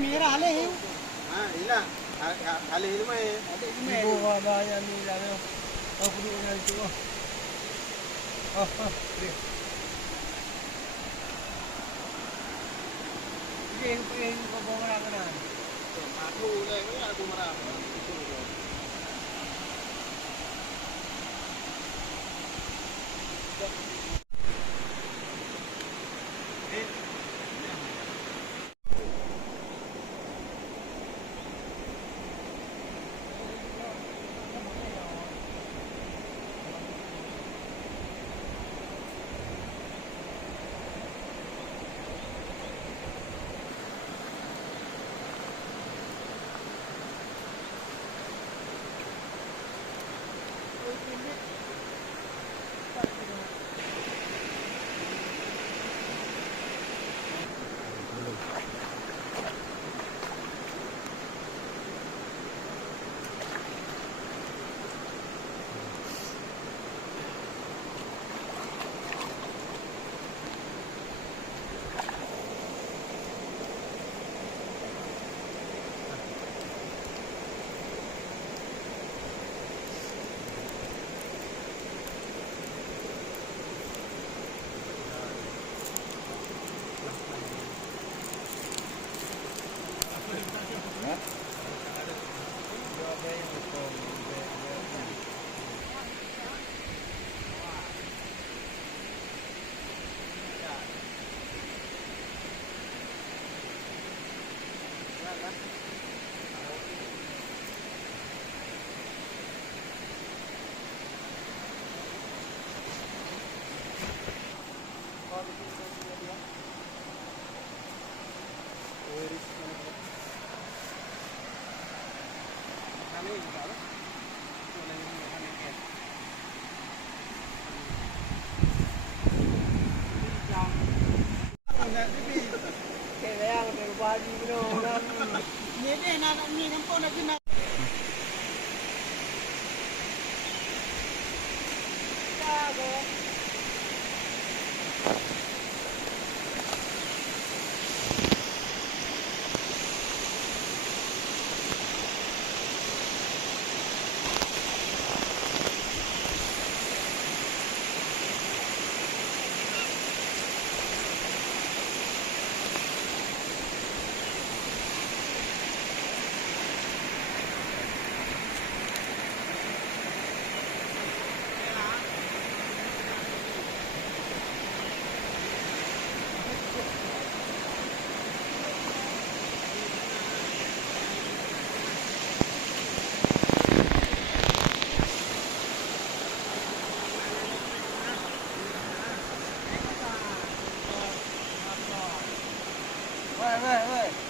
Merah alih. Yelah. Alih tu mai. Adik tu mai. Ibu ada yang ni dah tu. Aku duduk dengan itu. Boleh. Pergi kau bawa orang kena. Matu leh, aku marah. Ni nak ni kampung nak kena. Weh.